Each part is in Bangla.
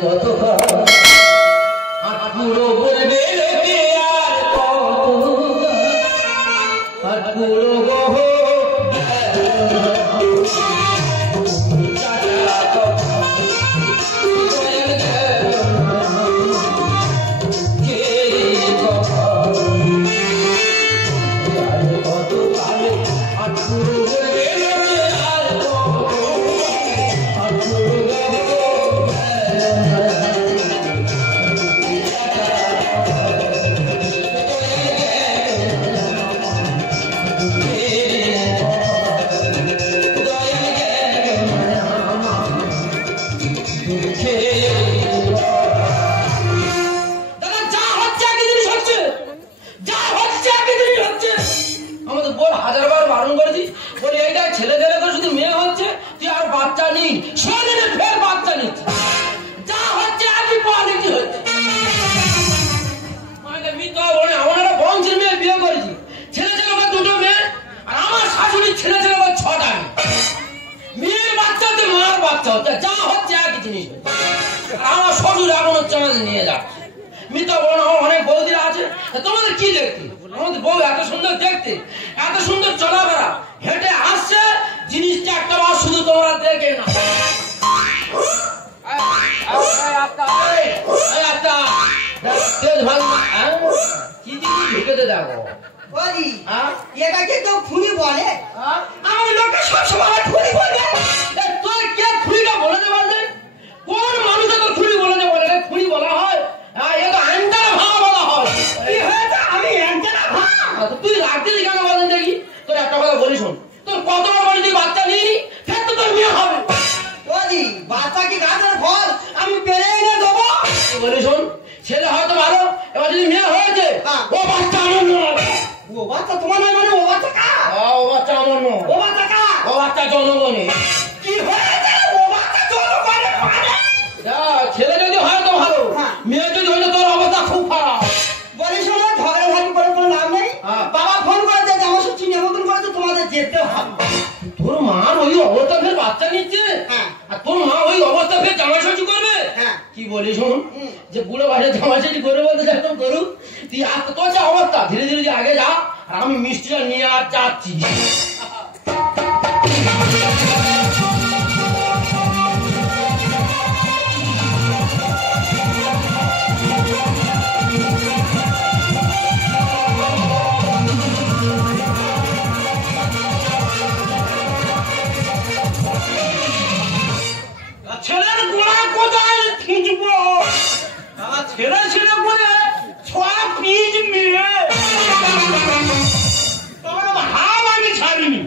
কত আর পুরো বলবে লোকে আর কত আর পুরো গহ যা হচ্ছে একই জিনিস আমার শ্বশুর এখন হচ্ছে আমাদের নিয়ে যাক মিতা বোন আমার অনেক বৌদিরা আছে তোমাদের কি দেখতে আমাদের বউ এত সুন্দর দেখতে এত সুন্দর চলাফেরা হেঁটে আসছে জিনিসটা একটা বার শুধু তোমরা দেখে না কি জিনিস ঢুকেতে দেখো এটাকে তো খুনি বলে আমার লোকে সবসময় খুনি বলে তোর কে খুনিটা বলে দে বললে কোন মানুষ তোর খুনি বলে দে বলে খুনি বলা হয় এ তো অ্যান্টানা ভাঙা বলা হয় কি হয়েছে আমি অ্যান্টানা ভাঙা তুই রাখতে কেন বলেন দেখি তোর একটা কথা বলি শোন তোর কতবার বলি তুই বাচ্চা নিয়ে ফের তো তোর বিয়ে হবে ওজি বাচ্চা কি গাছের ফল আমি পেরে এনে দেবো বলি শোন ছেলে হয়তো ভালো এবার যদি মেয়ে হয়েছে ও বাচ্চা আমার নয় ও বাচ্চা তোমার নয় মানে ও বাচ্চা কা ও বাচ্চা আমার নয় ও বাচ্চা কা ও বাচ্চা জনগণে কি হয়েছে ও বাচ্চা জনগণে মানে ছেলে যদি হয় তো ভালো মেয়ে যদি হয়তো তোর অবস্থা খুব খারাপ বলি শোনো ঝগড়াঝাটি করে কোনো লাভ নেই বাবা ফোন করেছে জামা ষষ্ঠী নিমন্ত্রণ করেছে তোমাদের যেতে হবে তোর মার ওই অবস্থা ফের বাচ্চা নিচ্ছে আর তোর মা ওই অবস্থা ফের জামা ষষ্ঠী করবে কি বলি শোন যে বুড়ো ভাইয়ের জামা ষষ্ঠী করে বলতে একদম করুক তুই আর তোর যে অবস্থা ধীরে ধীরে যে আগে যা আর আমি মিষ্টিটা নিয়ে আর যাচ্ছি ছেলের গোড়া কোথায় খিঁচবো ছেলে ছেলে বলে ছড়া পিজ মিলে হাল আমি ছাড়িনি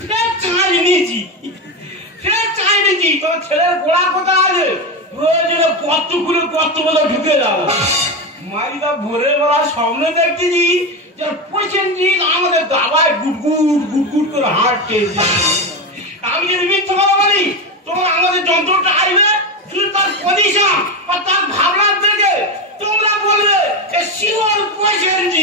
ফের চাই নিয়েছি তোর ছেলের গোড়া কোথায় আছে কত খুলে কত বলে ঢুকে যাবো মাইটা ভোরের বেলা সামনে দেখতেছি যে পেশেন্ট আমাদের দাবায় গুটগুট গুটগুট করে হাঁটতে আমি যদি মিথ্যে কথা বলি তোমার আমাদের যন্ত্রটা আসবে শুধু তার পজিশন আর তার ভাবনার থেকে তোমরা বলবে শিওর পেশেন্ট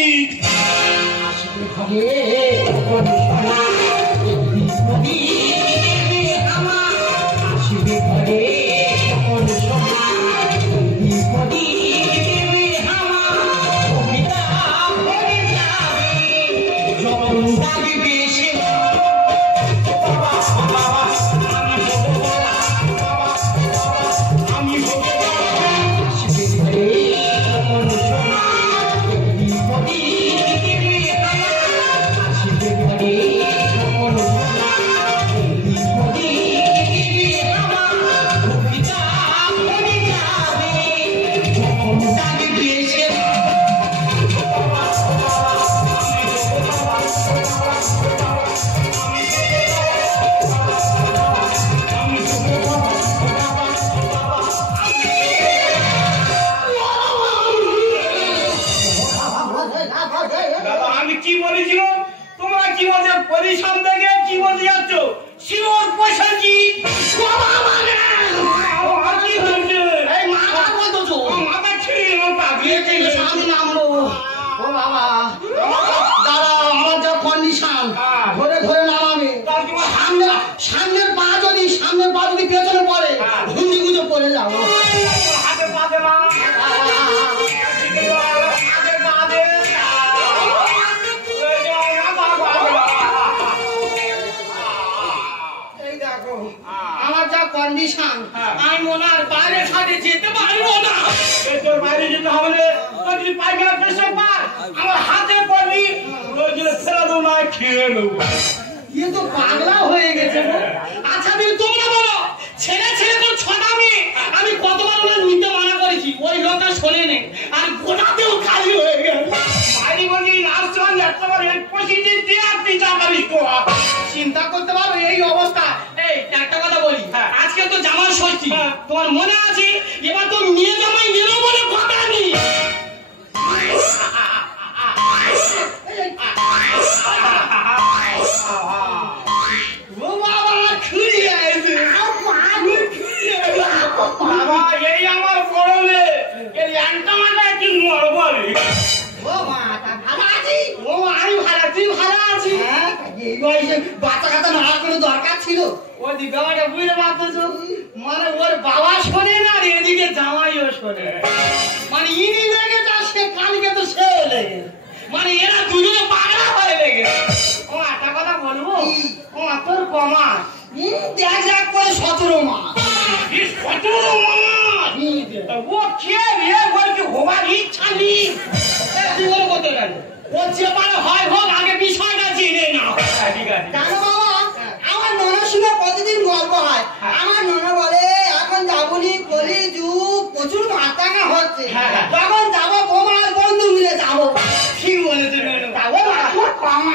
সামনের পা যদি পেছনে পড়ে হুন্ডি গুঁজে পড়ে যাবো। কন্ডিশন, আমি মনে আর বাইরে ঘাটে যেতে পারবো না। তোর বাইরে যেতে হবে, যদি পায়খানা পেশাব পার আমার হাতে পড়বি, রোজ ফেরা দেবো না, খেয়ে নেবো। এ তো পাগলা হয়ে গেছে গো। আচ্ছা তুমি তোমরা বলো, ছেলে ছেলে তো ছটা মেয়ে, আমি কতবার ওরা নিতে মানা করেছি, ওই লোকটা শোনে নেই, আর গোটাতেও খালি হয়ে গেল। বাইরে বলি রাষ্ট্রবান একেবারে পঁচিশ দিয়ে আপনি চাপাবি। চিন্তা করতে পারো এই অবস্থা। এই একটা কথা বলি, আজকে তো জামাই ষষ্ঠী, তোমার মনে আছে? এবার তো মেয়ে জামাই নেবো বলে কথা নেই। ও বাবা খুঁড়ি আছে, বাবা এই আমার বড় মেয়ে, এই ল্যাংটা মাথা একটু মরবো আমি। ও মা তা ভালো আছি। ও আমি ভালো, তুই ভালো আছিস? এই বয়সে বাচ্চা কাচ্চা মারার কোনো দরকার ছিল? ওই দিকে আমাকে বুঝতে পারছো, মানে ওর বাবা শোনে না, আর এদিকে জামাইও শোনে। মানে ইনি লেগে যা, সে কালকে তো সে লেগে, মানে এরা দুজনে পাগলা হয়ে লেগে। ও একটা কথা বলবো, ও তোর কমা দেখ দেখ করে 17 মাস। ও কে রে, ওর কি হবার ইচ্ছা নেই? তুই ওর করতে গেল, ও যে পারে হয় হোক, আগে বিষয়টা জেনে না। ঠিক আছে। জানো বাবা, আমার ননার সঙ্গে প্রতিদিন গল্প হয়। আমার ননা বলে এখন যাবনি বলি যুগ প্রচুর মাতাঙ্গা হচ্ছে, যখন যাবো তোমার বন্ধু মিলে যাবো। ঠিক বলেছে ম্যাডাম। যাবো না খুব কম।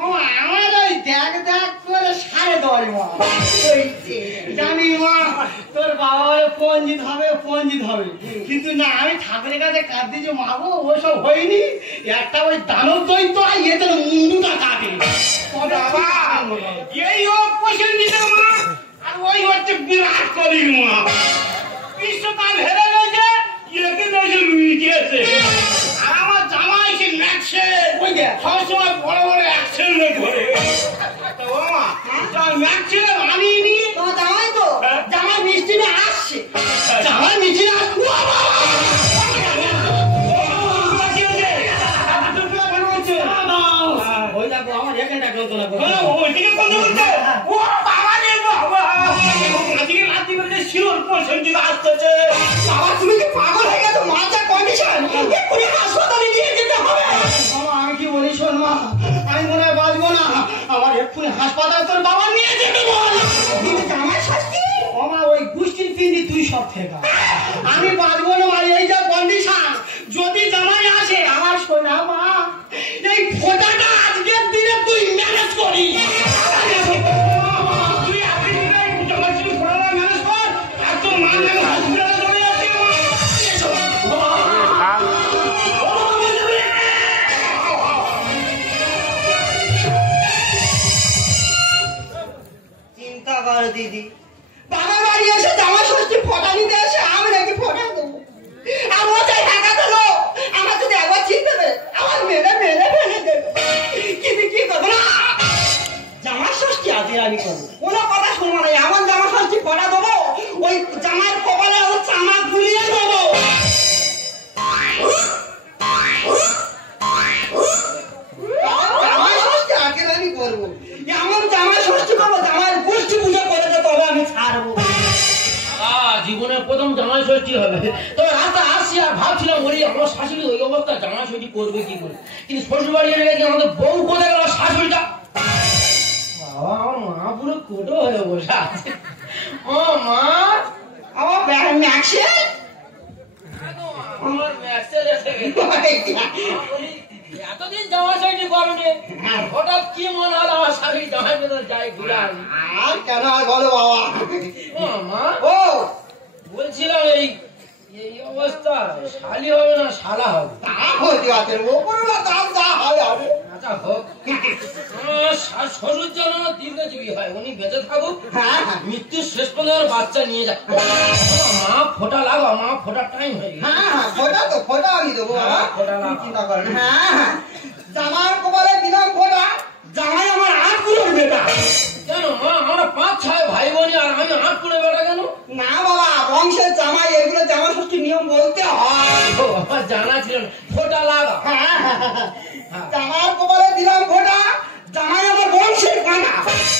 ও আমার ওই দেখ দেখ করে 10.5 মাস হয়েছে। জানি মা, তোর বাবা বলে পঞ্জিত হবে, পঞ্জিত হবে, কিন্তু না, আমি ঠাকুরের কাছে কাঁদতে যে মাগো ওসব হয়নি, একটা ওই দানব দৈত্য আর এদের মুন্ডুটা কাটে। বাবা এই ও পছন্দ দিতে মা, আর ওই হচ্ছে বিরাট কোহলির মা। বিশ্বকাপ হেরে গেছে, একে নজর লুই দিয়েছে। আর আমার জামাই সে ম্যাচে ওই যে সবসময় বড় বড় অ্যাকশন করে। তো ও মা, তার ম্যাচে আনিনি। তোমার জামাই তো জামাই মিষ্টি নিয়ে আসছে। জামাই মিছিল আসবো। ওই দেখো আমার এখানটা যন্ত্রণা করে। ওইদিকে কোন করতে? ও বাবা রে বাবা, আজকে রাত্রি বেলা শিওর পছন্দ আসতেছে। বাবা তুমি কি পাগল হয়ে গেছো? মাথা কন্ডিশন, এক্ষুনি হাসপাতালে নিয়ে যেতে হবে। বাবা আমি কি বলি শোন মা, আমি মনে হয় বাঁচবো না, আমার এক্ষুনি হাসপাতাল তোর বাবা নিয়ে যেতে বল। কিন্তু জামাই ষষ্ঠী। বাবা ওই গুষ্টির পিন্ডি তুই সব থেকে, আমি বাঁচবো না ভাই, এই যে কন্ডিশন। যদি জামাই আসে আমার সোনা মা, এই ফোটাটা আজকের দিনে তুই ম্যানেজ করিস। তুই আপনি জমার ছিল ফোড়া ম্যানেজ কর, আর তোর মা যেন হসপিটালে চলে যাচ্ছে। চিন্তা করো দিদি, বাবার বাড়ি এসে জামাই ষষ্ঠী ফটা নিতে এসে আমি নাকি ফটা দেবো। আর ও চাই টাকা দিলো, আমার যদি একবার চিনতে দেবে আমার মেরে মেরে ফেলে দেবে। কিন্তু কি করবো না, জামাই ষষ্ঠী আজকে আমি করবো, কোনো কথা শুনবো না। এমন জামা ষষ্ঠী ফটা দেবো, ওই জামার কপালে ও চামা গুলিয়ে দেবো। জামাই ষষ্ঠী আজকে আমি করবো, এমন জামাই ষষ্ঠী করবো, জামাই গোষ্ঠী পুজো করে দেবো, তবে আমি ছাড়বো। জীবনে প্রথম জামাই ষষ্ঠী হবে। তবে রাস্তা আসছি আর ভাবছিলাম ওই আমার শাশুড়ি ওই অবস্থা জামাই ষষ্ঠী করবে কি করে, কিন্তু শ্বশুর বাড়ি এনে গেছে আমাদের বউ কোথায় গেল শাশুড়িটা। বাবা আমার মা পুরো কোটো হয়ে বসে আছে। ও মা, আমার ম্যাক্সে আমার ম্যাক্সেল এসে গেছে। এতদিন জামা ষষ্ঠী করবে, হঠাৎ কি মনে হলো আমার শাশুড়ি জামাই পেতে যাই ঘুরে আসি। আর কেন আর বলো বাবা। ও মা, ও বলছিলাম এই এই অবস্থা শালি হবে না শালা হবে? তা হতে আছে, ওপরে না দাম যা হবে হবে। আচ্ছা হোক, আমার শ্বশুর যেন দীর্ঘজীবী হয়, উনি বেঁচে থাকুক, হ্যাঁ মৃত্যুর শেষ পর্যন্ত বাচ্চা নিয়ে যাক। মা ফোটা লাগাও, মা ফোটার টাইম হয়ে গেছে। হ্যাঁ ফোটা তো ফোটা আমি দেবো বাবা, হ্যাঁ, ফোঁটা লাগাও। চিন্তা করেন। হ্যাঁ জামার কপালে দিলাম ফোটা, জামাই আমার 8 গুলোর বেটা। কেন মা, আমরা 5-6 ভাই বোনি আর আমি 8 করে বেটা কেন? না বাবা, বংশের জামাই এগুলো জামা ষষ্ঠী নিয়ম বলতে হয়। ও, আমার জানা ছিল না, ফোটা লাগাও। হ্যাঁ জামার কপালে দিলাম ফোটা, জামাই আমার বংশের কানা।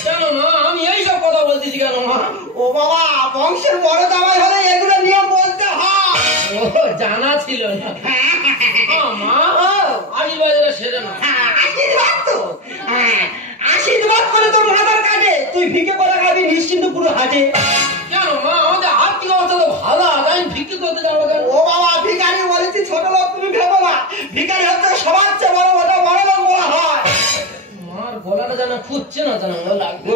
কেন মা, আমি এইসব কথা বলতেছি কেন মা? ও ও বাবা, বংশের বড় জামাই হলে এগুলো নিয়ে বলতে হয়। ও জানা ছিল না। মা আশীর্বাদ সেরে না। আশীর্বাদ তো আশীর্বাদ করে তোর মাথার কাটে, তুই ভিকে করে খাবি নিশ্চিন্ত পুরো হাটে। কেন মা, আমাদের আর্থিক অবস্থা তো ভালো আছে, আমি ভিক্ষি করতে যাবো কেন? ও বাবা, ভিখারি বলেছি ছোট লোক তুমি ভেবো না, ভিখারি হচ্ছে সবার চেয়ে বড়, ওটা বড় লোক বলা হয়। মার গলাটা যেন ফুটছে না, যেন লাগবে।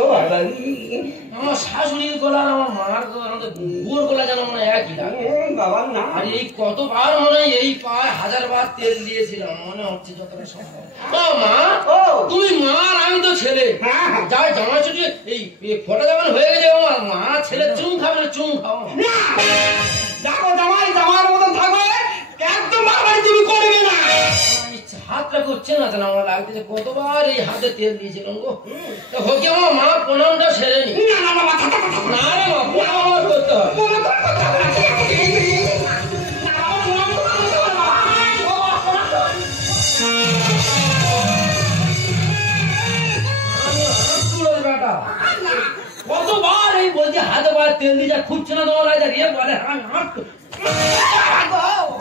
আমার শাশুড়ির গলা আর আমার মার গলা, আমাদের বুয়োর গলা যেন মনে হয় একই লাগে। বাবা না, আর এই কতবার মনে হয় এই পায়ে 1000 বার তেল দিয়েছিলাম, মনে হচ্ছে যতটা সম্ভব। ও মা, তুমি মা আর আমি তো ছেলে, যাই জামাই ছুটি এই ফোটা যেমন হয়ে গেছে, আমার মা ছেলে চুম খাবে না, চুম খাও না। দেখো জামাই জামার মতন থাকবে, একদম বাড়াবাড়ি তুমি করবে না। হাতটা করছে না, যেন আমার লাগতেছে কতবার এই হাতে তেল দিয়েছিলাম গো। তা হোকি আমার মা প্রণামটা সেরে নি। না রে মা, প্রণাম আমার করতে হয়। কতবার এই বলছি হাতে বার তেল দিয়ে যা খুঁজছে না, তোমার লাগে রে বলে আমি হাত।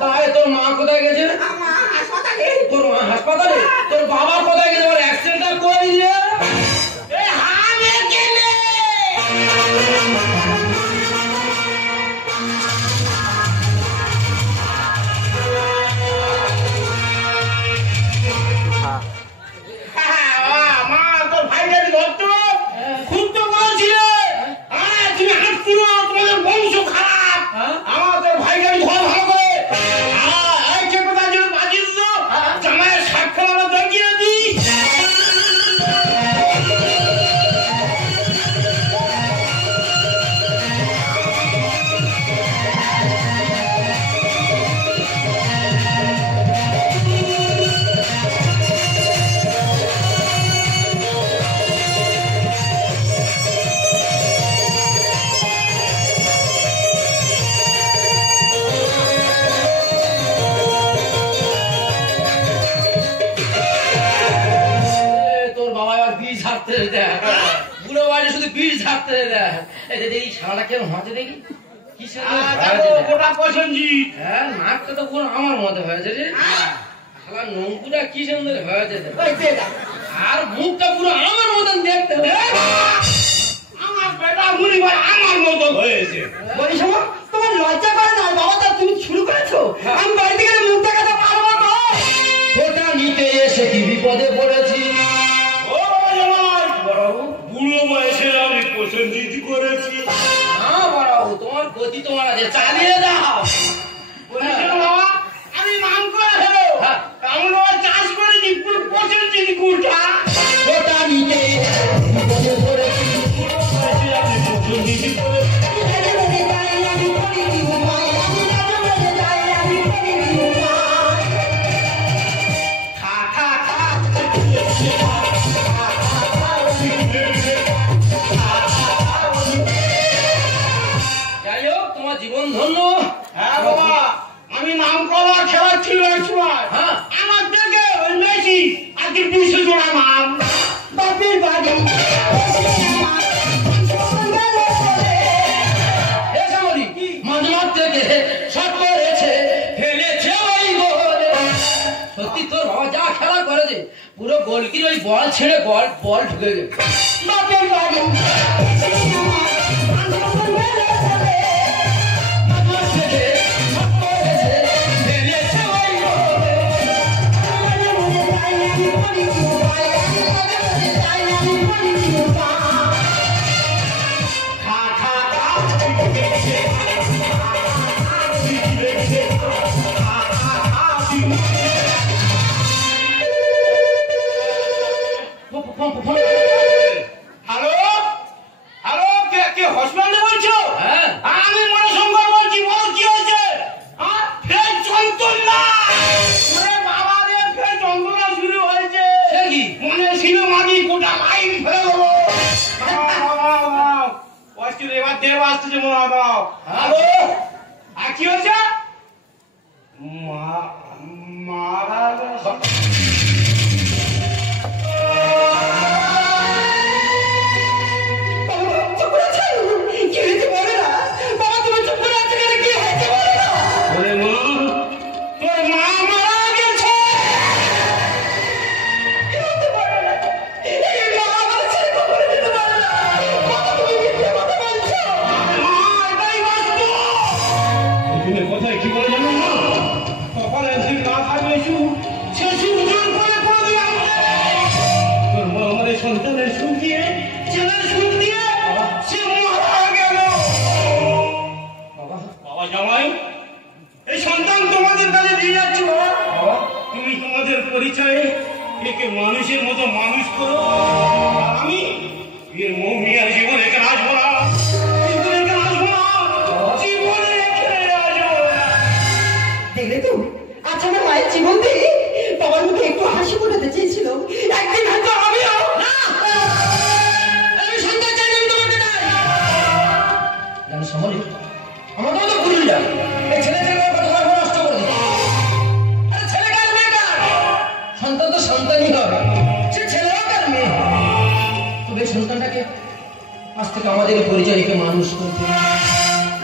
তাই তোর মা কোথায় গেছে? তোর মা হাসপাতালে। তোর বাবা কোথায় গেছে? ওর অ্যাক্সিডেন্টটা করে দিয়ে বুড়ো বাড়ি শুধু বীজ ঝাড়তে দেয়। এই শালাটা কেমন হচ্ছে দেখি, কি নাকটা তো পুরো আমার মতো হয়েছে রে। শালা নঙ্কুটা কি সুন্দর হয়েছে, আর মুখটা পুরো আমার মতন দেখতে হবে। আমার বেটা মুড়ি ভাই আমার মতো হয়েছে। বলি শোনো, তোমার লজ্জা করে না বাবা, তা তুমি শুরু করেছো। আমি বাড়িতে গেলে মুখ দেখাতে পারবো তো? ওটা নিতে এসে কি বিপদে পড়েছি। বুড়ো বয়সে আমি পছন্দ করেছি। হ্যাঁ বড়বাবু, তোমার গতি তোমার আছে, চালিয়ে যাও। বাবা, আমি নাম করে হলো কারণ চাষ করেছি পুরো পছন্দ গুড়টা। ওটা নিতে বিপদে পড়েছি। বুড়ো বয়সে আমি পছন্দ করেছি। যাই হোক, তোমার জীবন ধন্য। হ্যাঁ বাবা, আমি নাম করা খেলা ছিল এক সময়। আমার দেখে ওই মেসি আজকে 200 জোড়া নাম। বাপের বাড়ি মাঝমাঠ থেকে সব করেছে, ফেলেছে ওই গোলে। সত্যি তোর বাবা যা খেলা করেছে, পুরো গোলকির ওই বল ছেড়ে বল ঢুকে গেছে। বাপের বাড়ি হ্যালো হ্যালো, কে হসপিটালে বলছো? হ্যাঁ। আমি মনশঙ্কর বলছি, বলো কি হয়েছে? ফের যন্ত্রণা। ওরে বাবা রে, ফের যন্ত্রণা শুরু হয়েছে। সে কি? মনে ছিল মাটি গোটা লাইন ফেলে দেবো। এবার দেব আসতেছে মনে হয়। হ্যালো, আর কি হয়েছে? মারা গেছে। কি যাচ্ছি বলতে বাবার মুখে একটু হাসি ফোটাতে চেয়েছিল। একদিন হয়তো আমিও আমি সন্তান চাই না, আমি তোমাকে চাই। জানো সমরি, আমাকেও তো ভুল যাবে। এই ছেলে ছেলেকে কত গর্ভ নষ্ট করে দিচ্ছে। আরে ছেলে কার মেয়ে কার? সন্তান তো সন্তানই হবে, সে ছেলে হোক আর মেয়ে হোক। তবে এই সন্তানটাকে আজ থেকে আমাদের পরিচয়কে মানুষ করতে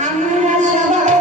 আমরা সবাই